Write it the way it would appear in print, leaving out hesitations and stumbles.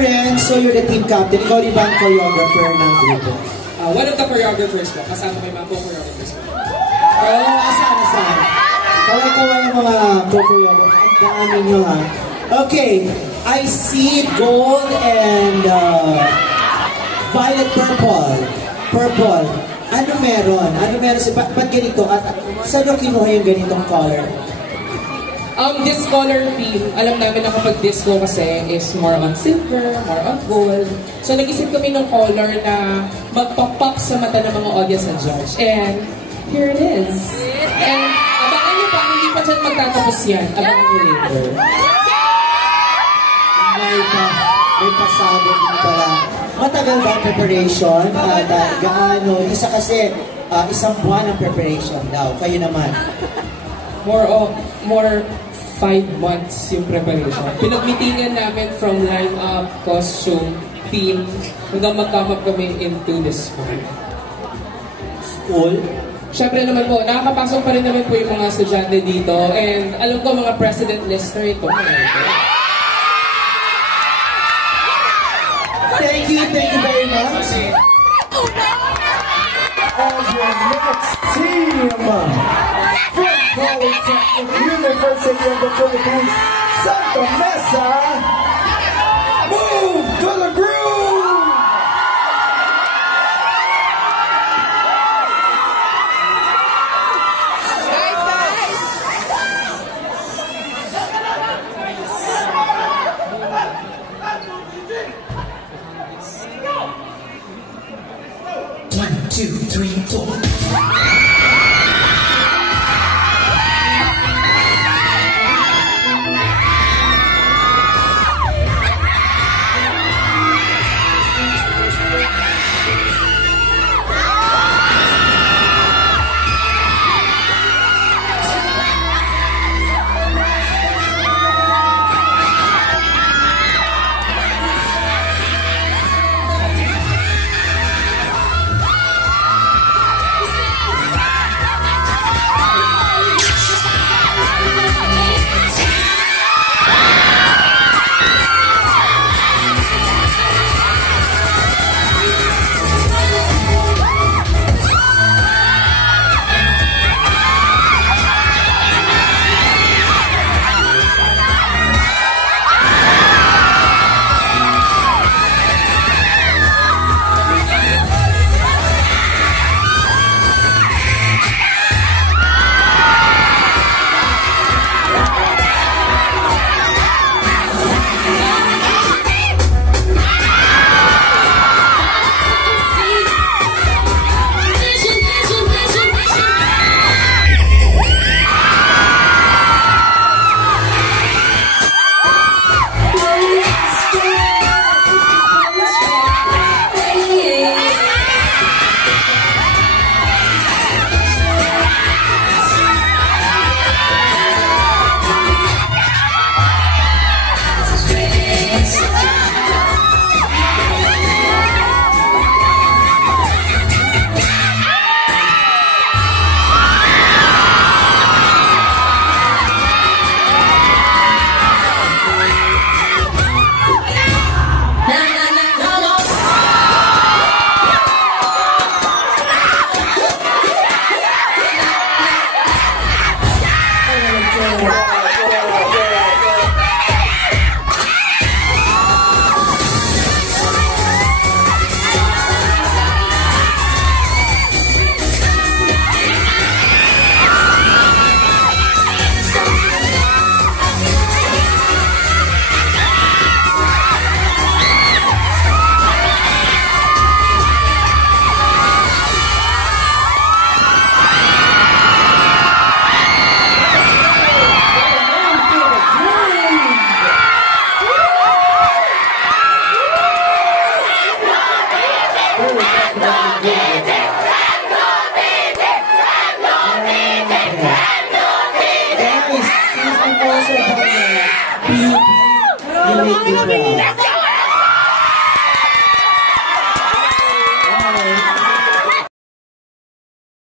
Renzo, you're the team captain. Ikaw rin ba ang choreographer ng grupo? One of the choreographers po. Kasama may mga co-choreographers po. Asan? Kaway-kaway ang mga co-choreographers. Ang dami nyo ha. Okay, I see gold and violet purple. Ano meron? Ba't ganito? At saan nyo kinuha yung ganitong color? This color theme, alam namin na kapag disco kasi is more on silver, more on gold. So nag-isip kami ng color na magpapop sa mata ng mga audience and judge. And here it is. And abangan nyo pa, hindi pa dyan magtatapos yan. Abangan nyo later. May pasabog din pala. Matagal ba ang preparation? Gaano? Isa kasi, isang buwan ang preparation daw. Kayo naman. More 5 months yung preparation. Pinag-meetingan namin from line-up, costume, theme, hanggang mag-come up kami into this school. School? Siyempre naman po, nakakapasok pa rin naman po yung mga estudyante dito. And alam ko mga president listener ito. Thank you very much. And your next team from Polytechnic University of the Philippines, Santa Mesa, move to the groove! One, two, three, four.